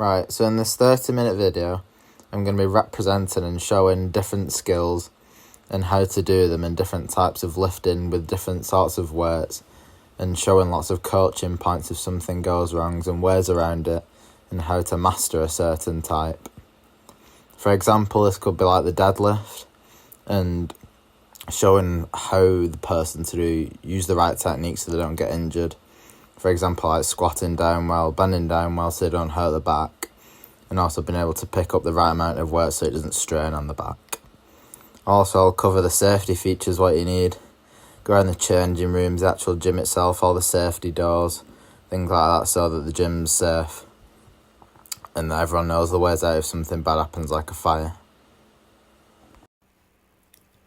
Right, so in this 30-minute video, I'm going to be representing and showing different skills and how to do them and different types of lifting with different sorts of weights, and showing lots of coaching points if something goes wrong and ways around it and how to master a certain type. For example, this could be like the deadlift and showing how the person to use the right technique so they don't get injured. For example, like squatting down well, bending down well so they don't hurt the back, and also being able to pick up the right amount of weight so it doesn't strain on the back. Also, I'll cover the safety features, what you need, go around the changing rooms, the actual gym itself, all the safety doors, things like that, so that the gym's safe and that everyone knows the ways out if something bad happens, like a fire.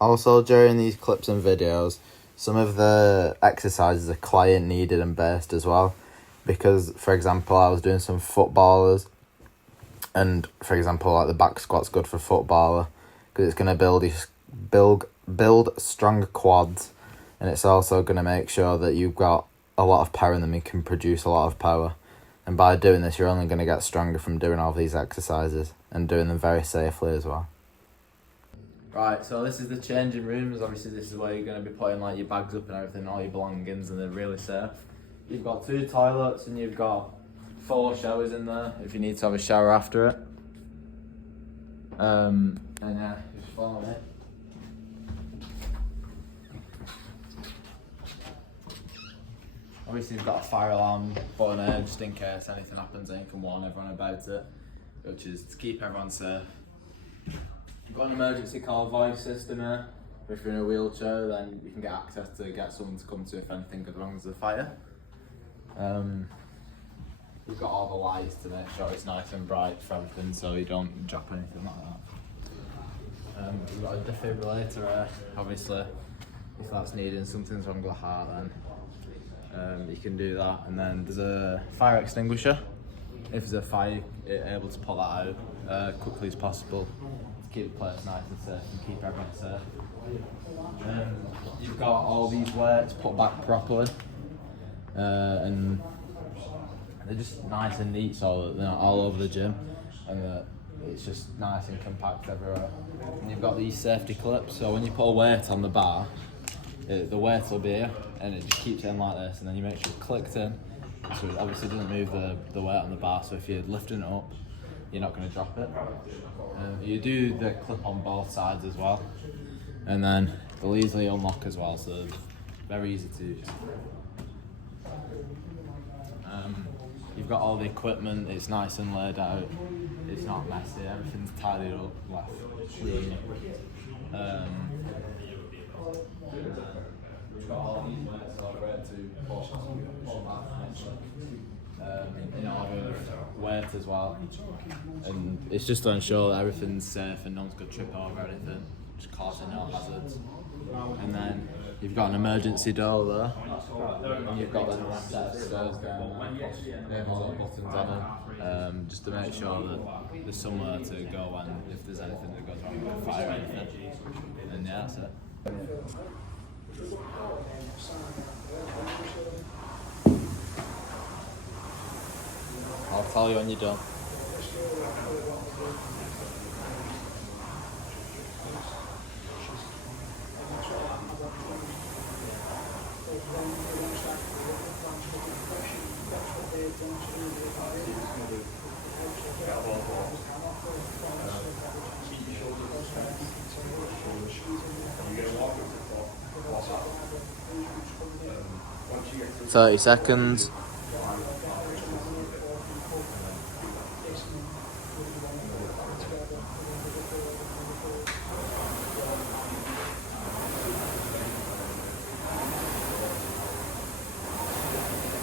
Also, during these clips and videos, some of the exercises are client needed and based as well, because, for example, I was doing some footballers, and for example, like the back squat's good for a footballer because it's going to build stronger quads, and it's also going to make sure that you've got a lot of power in them. You can produce a lot of power, and by doing this, you're only going to get stronger from doing all these exercises and doing them very safely as well. Right, so this is the changing rooms. Obviously, this is where you're going to be putting like your bags up and everything, all your belongings, and they're really safe. You've got 2 toilets and you've got 4 showers in there if you need to have a shower after it. And yeah, just follow me. Obviously, you've got a fire alarm button here just in case anything happens, and you can warn everyone about it, which is to keep everyone safe. You've got an emergency call voice system here. If you're in a wheelchair, then you can get access to get someone to come to if anything goes wrong with the fire. You've got all the lights to make sure it's nice and bright for everything, so you don't drop anything like that. You've got a defibrillator here, obviously, if that's needed and something's wrong with the heart, then you can do that. And then there's a fire extinguisher. If there's a fire, you're able to pull that out quickly as possible to keep the place nice and safe and keep everyone safe. You've got all these weights put back properly, and they're just nice and neat, so they're not all over the gym, and it's just nice and compact everywhere. And you've got these safety clips, so when you put a weight on the bar, the weight will be here, and it just keeps it in like this, and then you make sure it's clicked in, so it obviously doesn't move the weight on the bar, so if you're lifting it up, you're not going to drop it. You do the clip on both sides as well, and then they'll easily unlock as well, so very easy to use. You've got all the equipment, it's nice and laid out, it's not messy, everything's tidied up, left clean. We've got all these weights all ready to pull back in order of weight as well. And it's just to ensure that everything's safe and no one's going to trip over anything, just causing no hazards. And then you've got an emergency door there, and you've got a set of stairs down there, they have all the buttons on them, just to make sure that there's somewhere to go when if there's anything that goes wrong with the fire or anything. And yeah, that's it. I'll tell you when you're done. "30 seconds.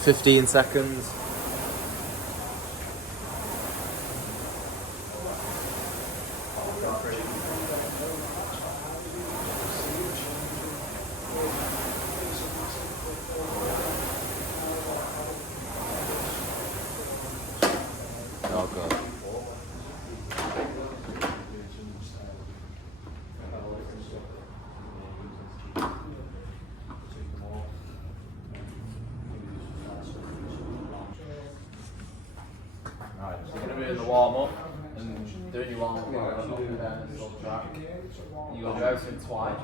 "15 seconds. Oh god. doing the warm up and doing your warm up, you're going up and down this little track. You're going to do everything twice.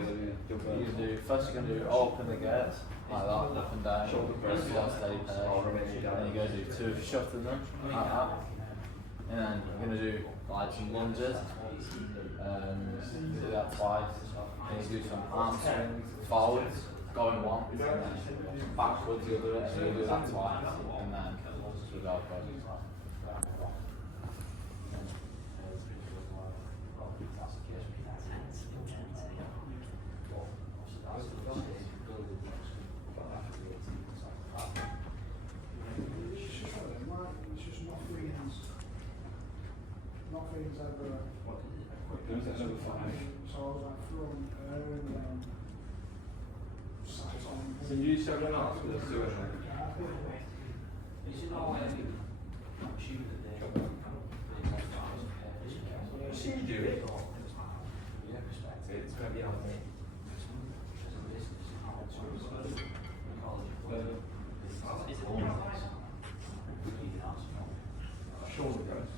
First you're going to do open the gates, like that, up and down, press one steady pace. And then you're going to do 2 of shutting them, like that. And then you're going to do like some lunges, do that twice. And you do some arm swings, forwards, going once, and then backwards you'll do it, and you'll do that twice, and then you'll go back. Nothing's ever equipped. So I was like throwing sat on. So you showed an art with us doing she do it. It's going to be on me. Shoulder press.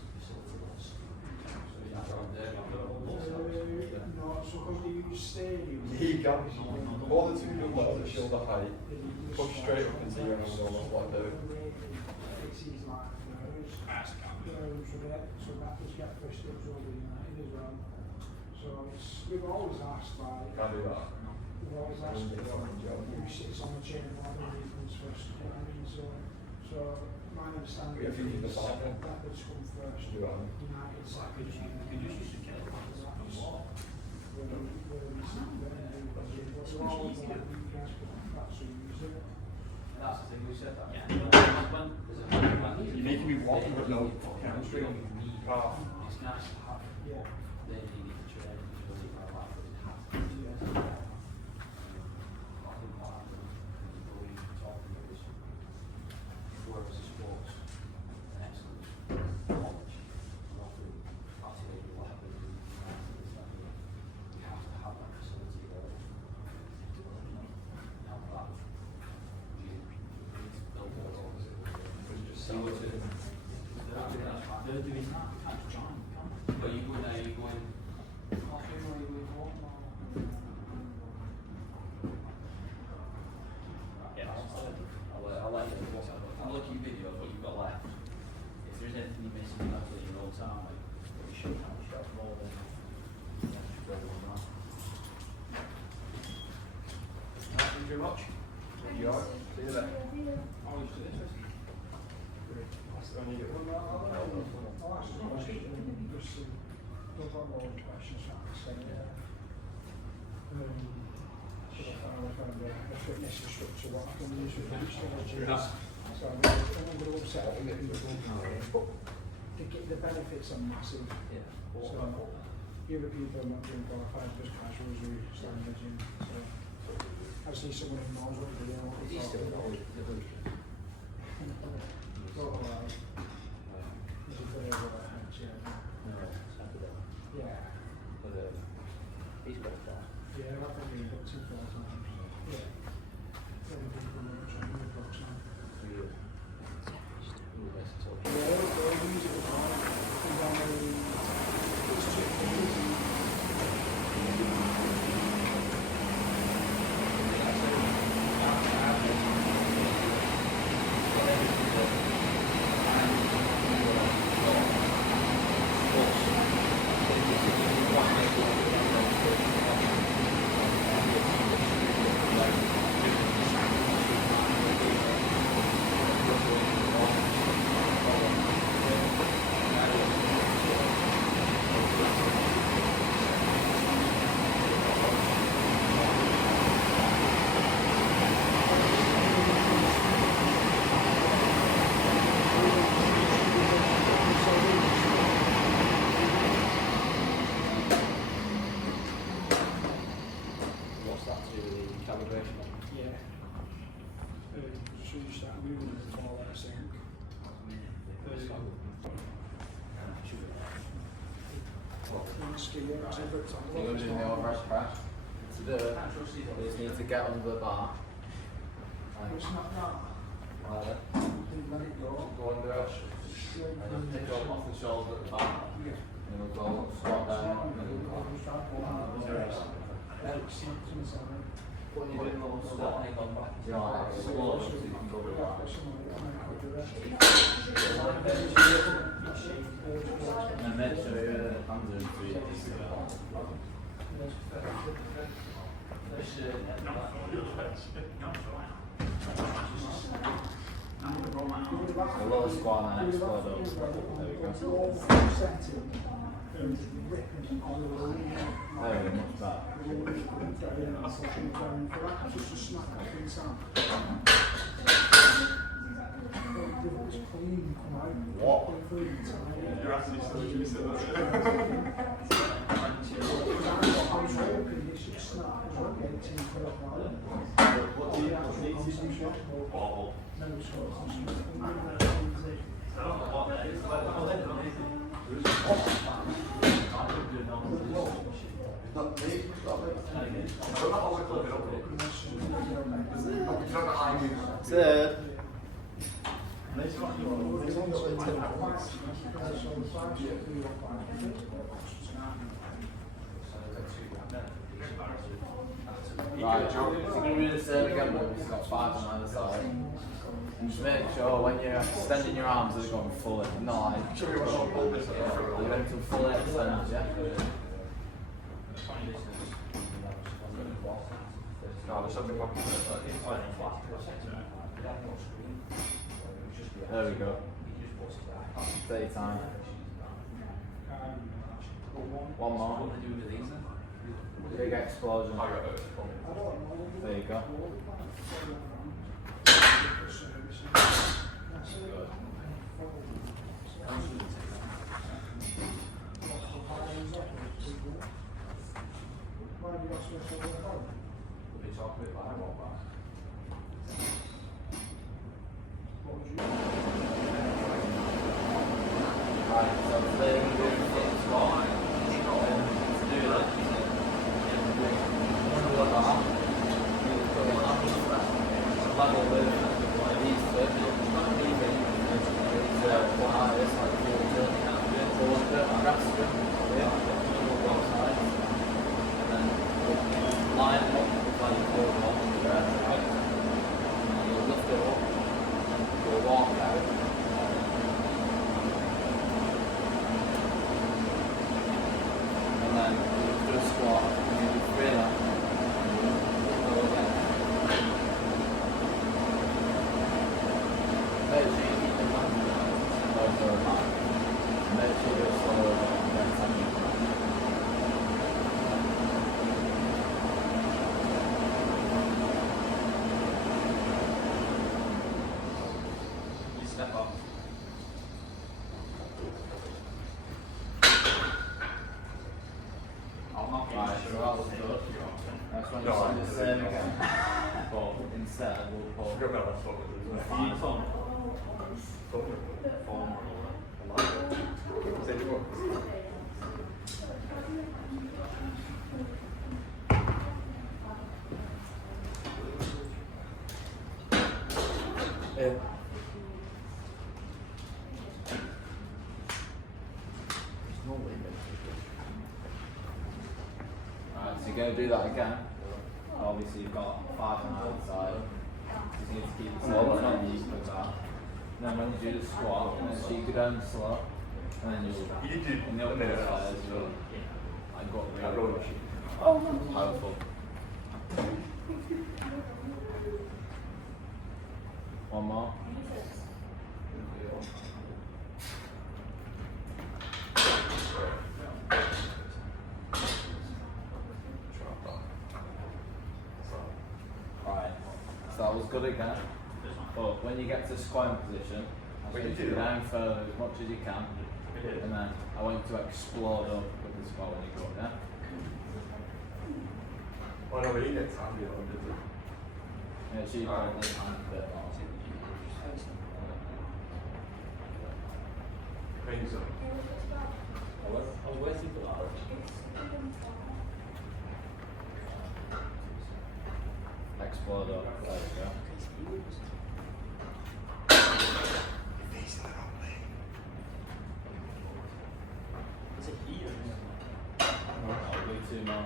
No, so because they use stadium. He can. All the 2 dumbbells at shoulder height. Push straight up into your arms almost like that. It's easy like those. So that was get first ups over United as well. So we've always asked like. Can do that. We've always asked who sits on the chain of order comes first. You know what I mean? So my understanding If you keep the is cycle. that would come first. Do that. United second. You're making me walk with no chemistry on the car. Yeah. They're doing that, you can't join, can't. But you go there, you go in. Yeah, I'll let you watch it. I'll look at your video of what you've got left. If there's anything you're missing, you'll have to let your old time, like, what you should have, you should have more than. Yeah, go on that. Thank you very much. You are. See you then. Oh, you should do this. I'll ask the question, just to, don't have all the questions, so I can say, should I find a fitness instructor, what I can use with each strategy. So I'm going to upset people, but the benefits are massive. Yeah. So, the other people are not doing qualified, just casuals who stand in the gym, so I just need someone who knows what they're doing. Is he still not with the booth? He's a bit of a yeah. No, Saturday. Yeah. But he's got a far. Yeah, I think we've got 2 times. Yeah. Very big from the training approach now. Yeah, They'll use it as well. And then it's just easy. what's that to do with the calibration? Yeah. So you start moving and fall out of sync. You're doing the overhead press. To do it, you just need to get under the bar. It's not that. Like that. Let it go. Go under it. straight And then pick up off the shoulder at the back. Yeah. And we'll go squat down. When you're doing a little squat and you come back, you know, like slow, so you can go with that. And then make sure your hands are in free. A little squat and then explode up. There we go. There we go, much better. Just a snack up inside. It's clean, come out. What? Clean, You're actually still using it. I was hoping this should snap as well, 18 for a while. What do you shop? Bottle. No, it's got Not me, stop it. I'm not always looking up. It's not that I use. Sid. Right, so you're going to do the same again, but we've got 5 on either side. And just make sure when you're extending your arms that they're going fully, not like you're going to fully extend, yeah? No, there's something wrong. There we go. Take your time. One more. Big explosion. There you go. Right, so today we're doing foot squat. And to do that, level with these two. What are this, like 400, grasp them, both sides. And then line them up like you go along. You'll lift it up, you'll walk out. And then you do a squat, and you do 3 of them. Go again. Make sure you keep them hands down, over the back. Make sure you're slow and then time you back. You step up. Right, so that was good. Next one, just do the same again. But instead, we'll put Forget about that sort of five Form. Say what? Yeah. Alright, so you're going to do that again. Obviously, you've got 5 on either side. You need to keep the slow and on the equal that. And then when you do the squat, so you go down slow, and then you'll, You did in the upper minute. side, you'll like go I really roll it. powerful. One more. Right, so that was good again. But when you get to squatting position, I When you push do you that? down further as much as you can, and then I want you to explode up with the squat when you go down. Oh no, but he gets handy on it. Yeah, so you Alright. probably hand a bit more. Pains him. I was waiting for that. Explode up, there we go. more.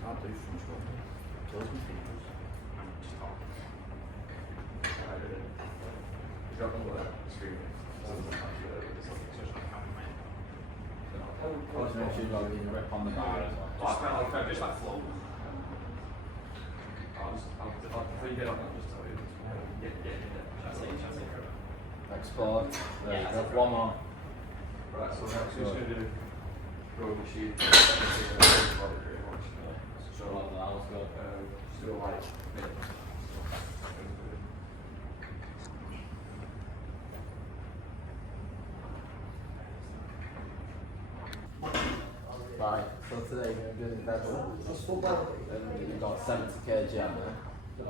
Can't do front shoulder. Kills me fingers. Always make sure you've got a grip on the bar as well. Just like flow. Before you get up, I'll just tell you. Get in there. That's it. Explore. There you go. One more. Right, so next we're just going to do row machine. Sure, like that. Let's go. Just do a light bit. Right, so today you're going to do the pedal. And you've got 70 kg on there. You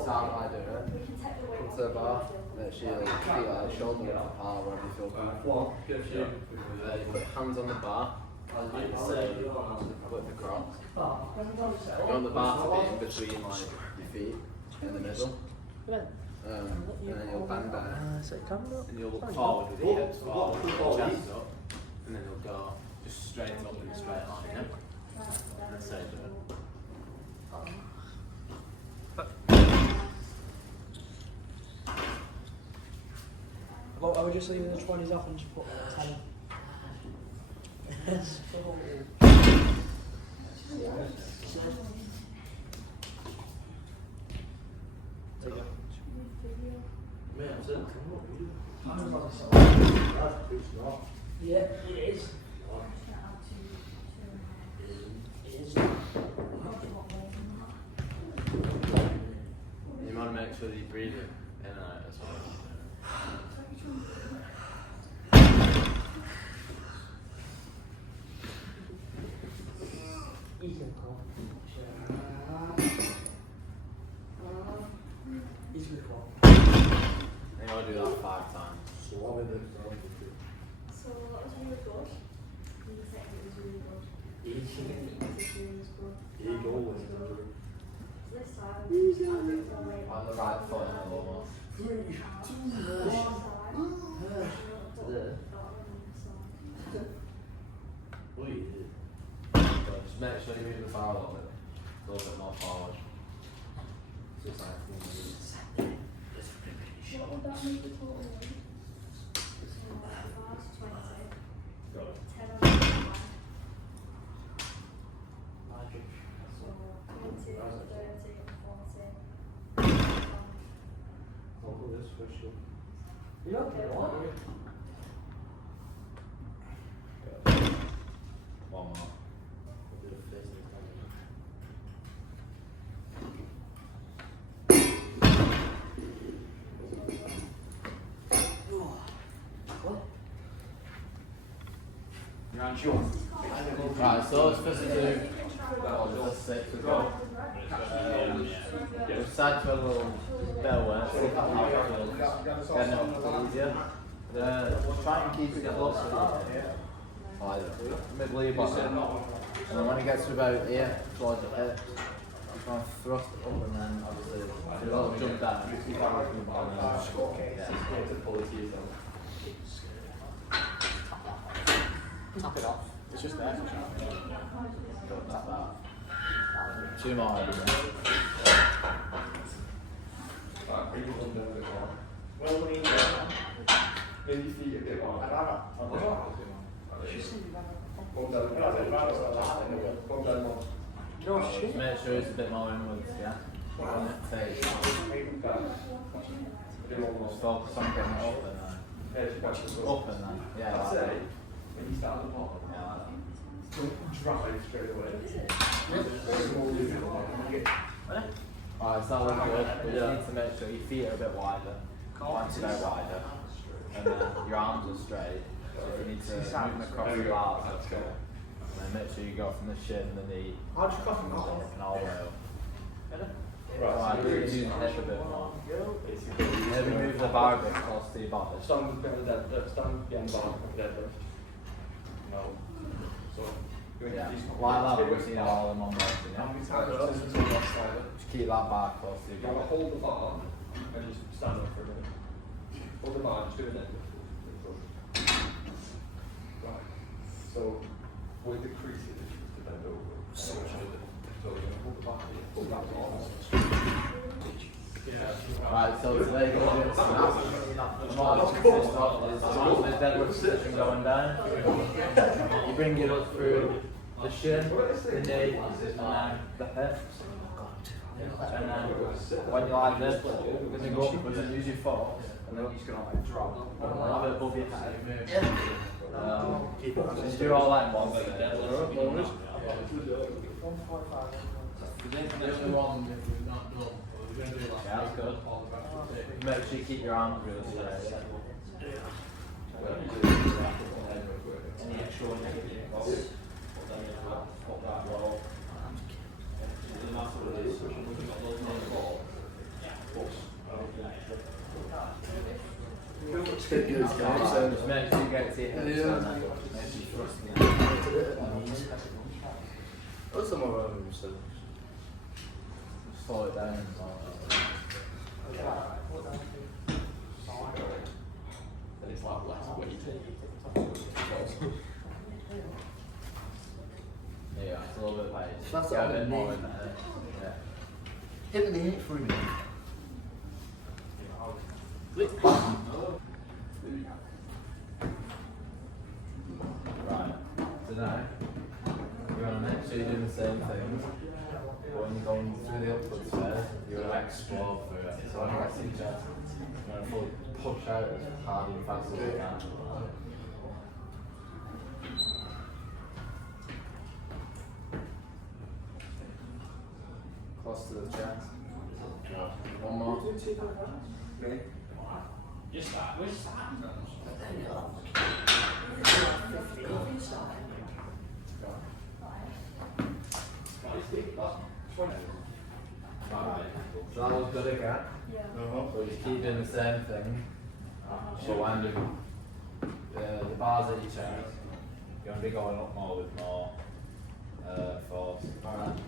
start by doing it. Come to the bar. Make sure you feel like shoulder width apart wherever you feel comfortable. Then you put your hands on the bar. Like you say, flip the cross. You want the bar to be in between like your feet in the middle. And then you'll bend back. And you'll look forward with your hips forward, your chest up. And then you'll go just straight up in a straight line, yeah? And say do it. I would just leave the 20s off and just put 10. Yeah, it is. You want to make sure that you breathe it in and out as well. He's good call. He's good call. And you want to do that 5 times. So what was really good. The second was really good. Eagle was So this time, I'll do it from way On the right foot and the lower. Just make sure you move the bar a little bit more forward. Just like What would that make the total weight? So, 5 to 20. 10 on the line. So, 20, 30, 40. I'll do this for sure. You okay, what? one more. I'll do the face next time. You're on shore. Right, so it's supposed to do just 6 to go. We've started to a little bell weight, see how it feels. Getting it up a bit easier. Try and keep it close to the like middle of your body. And then when it gets to about here, towards the hips, you kind of thrust it up and then obviously do a little jump down. Just keep that working on Tap it off. It's just there for sure. Don't tap that. 2 more. Well, when you maybe feet a bit more. Just make sure it's a bit more inwards, yeah? When it takes, just focus on getting it up and then, up and then, yeah, like that. When you start at the bottom, Yeah, like that. don't drive straight away. Alright, so that looks good. But you need to make sure your feet are a bit wider, once they're wider, and then your arms are straight. So if you need to move them across the bars, that's good. And then make sure you go from the shin, the knee, How'd you cough him and all the way up. Right, Alright, so you you're can use the hip a bit more. Maybe move the bar a bit close to your body. stand behind the deadlift, stand behind the bar of the deadlift. No. So, Yeah, like that, but we've seen it all in one motion, how yeah? many times does it take left side? Just keep that bar close to You your gotta body. hold the bar and just stand up for a minute. Hold the bar, just do it then. Right. So, with the creases, to bend over. So you're going to hold the bar here. Hold that bar. Right, so today we're going to do some abs. What it consists of is the deadlift position going down. You bring it up through the shin, the knee, and then the hips. And then when you like this, you're going to go upwards and use your foot, and then you're just going to like drop. Have it above your head. Just do all that in one set. The only one if we've not done. Yeah, that's good. Make sure you keep your arms really straight. Just make sure you get to your hips and then make sure you thrust them. What's some more so? Slow it down. It's like less weight. Yeah, it's a little bit like That's get a all bit it more needs. in there. Yeah. Hit the knee for me. Right. So now you're gonna make sure you're doing the same thing. But when you're going through the upward stairs, you're gonna explode through it. So when you get to your chest, you're gonna fully push out as hard and fast as you can. Close to the chest. One more. Okay. Alright, so that was good again. So you keep doing the same thing. So when the bars at your chest, you're going to be going up more with more force. Alright.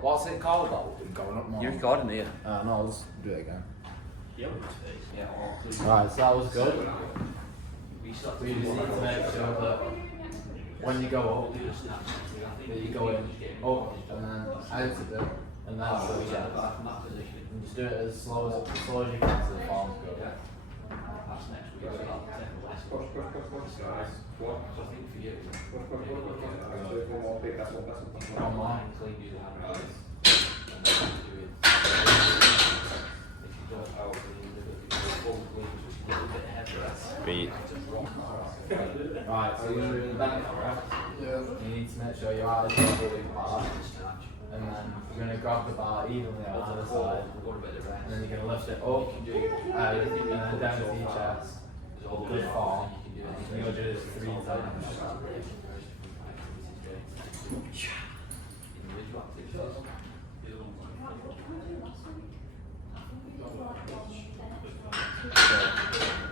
What's it called though? Going up more. You're recording here. No, I'll just do it again. Yeah. Right, so that was good. We just need to make sure that when you go up, that you go in up and then out of it, and then to the chest. And just do it as slow as you can so the forms go. One more. Beat. Right, so you're doing the back, right? Yeah. You need to make sure your eyes are over the bar. And then you're going to grab the bar evenly on either side. And then you're going to lift it up, out, and then down to your chest. Good form. And you'll do this 3 times.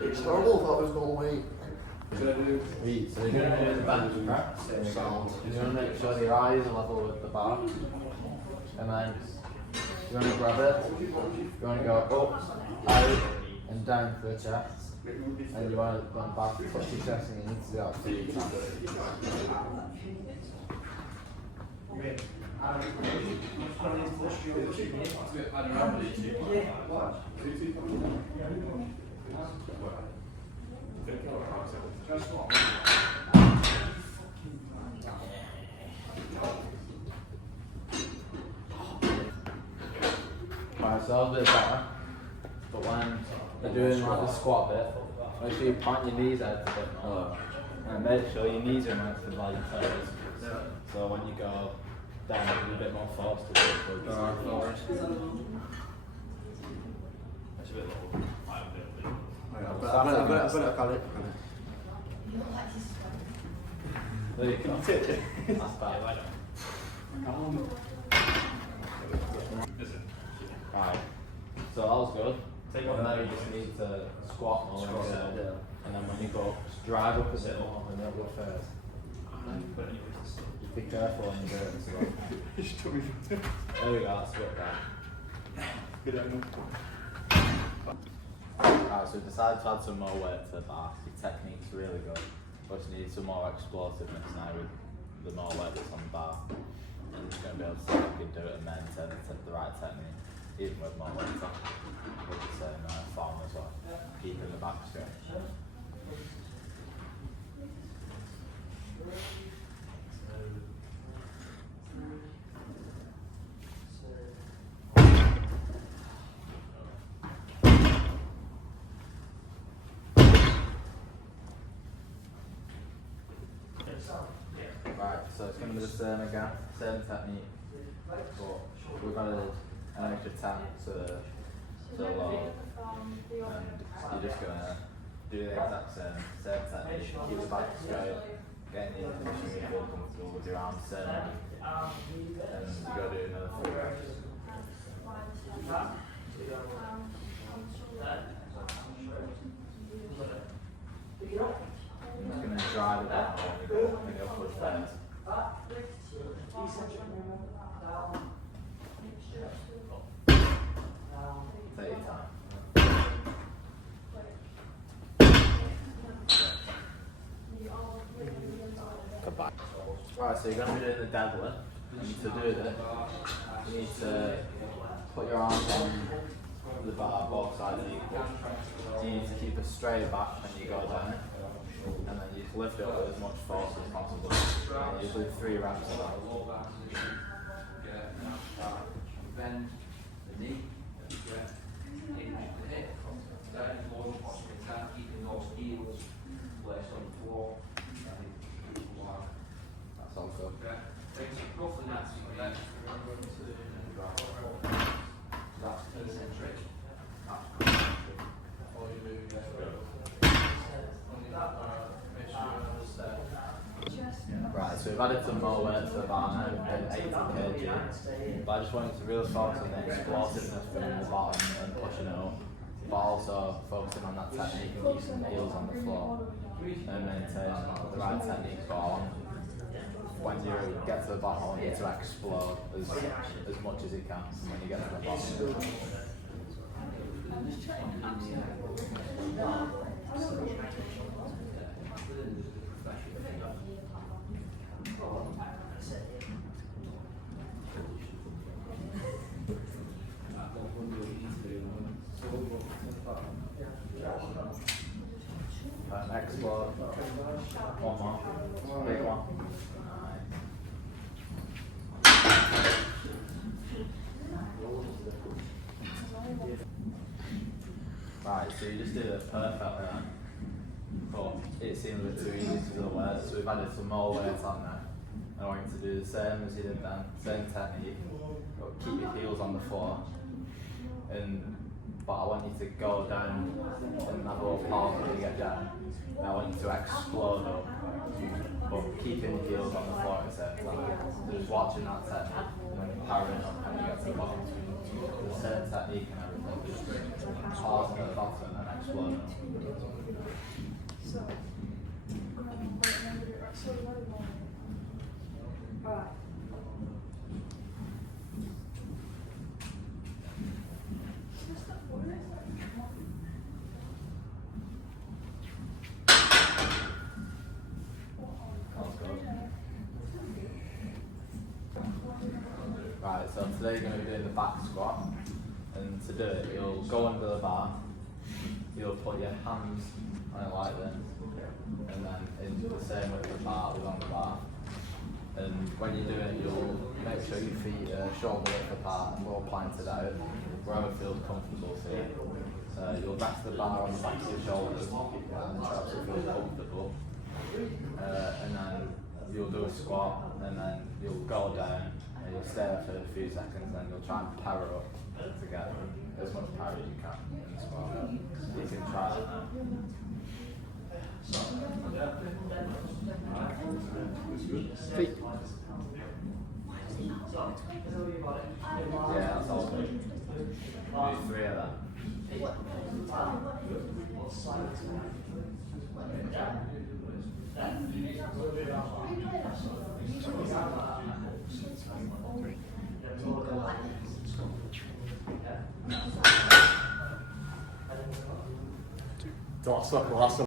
It's horrible, I thought there was no way. So you're going to do the bench press. You're going to make sure your eyes are level with the bar. And then you're going to grab it. You're going to go up, out, and down to the chest. And you want to go back, push your chest, and you need to do that 3 times. Right, so that was a bit better. But when they're doing like the squat bit, make sure you point your knees out a bit more. And make sure your knees are nice to like your toes. So when you go down, there's a bit more force to do it. That's a bit low. I've got it, got it. There you go. That's bad. Right. So that was good. And then you just need to squat more. And then when you go, just drive up a bit more and then go first. Just be careful when you do it as well. There we go, that's a bit better. Right, so we decided to add some more weight to the bar. Your technique's really good, but you need some more explosiveness now with the more weight that's on the bar. And you're going to be able to see if you can do it and maintain the right technique, even with more weight on, with the same form as well, keeping the back straight. Right, so it's going to be the same again, same technique, but we've added an extra 10 to the load, and you're just going to do the exact same technique, keep the back straight, get in the position you feel comfortable with your arms same way, and you go do another 3 reps. I'm just going to drive it down when you go in the upward phase. Take your time. Goodbye. Right, so you're going to be doing the deadlift, and to do this, you need to put your arms on the bar, both sides equal. You need to keep a straight back when you go down, and then you just lift it with as much force as possible. And you do 3 reps of that. Bend the knee, keeping the hip down, lower posture attack, keeping those heels placed on the floor. That's all good. Takes roughly 90 minutes. That's eccentric. Right, so we've added some more weight to the bar now, at 80 kg. But I just wanted to really focus on the explosiveness from the bottom and pushing it up. But also focusing on that technique and keeping the heels on the floor and maintain the right technique for on. When you get to the bottom, I want you to explode as much as you can when you get to the bottom. Explode. One more. Big one. Right, so you just did it perfectly then. But it seems a bit too easy to do the weight, so we've added some more weight on there. I want you to do the same as you did then, same technique, but keep your heels on the floor. But I want you to go down and have a little pause when you get down. And I want you to explode up, but keeping your heels on the floor at the same time. So just watching that technique and then powering up when you get to the bottom. The same technique and everything, just pausing at the bottom and exploding up. Alright. Right, so today you're going to be doing the back squat, and to do it you'll go under the bar, you'll put your hands on it like this, and then in the same with the bar on the bar, and when you do it you'll make sure your feet are shoulder width apart, more pointed out, wherever feels comfortable for you. You'll rest the bar on the back of your shoulders, and try to feel comfortable, and then you'll do a squat, and then you'll go down, and you'll stay there for a few seconds, and then you'll try and power up to get as much power as you can in the squat. You can try that now. Feet. Yeah, that's all good. Do 3 of that. The last one.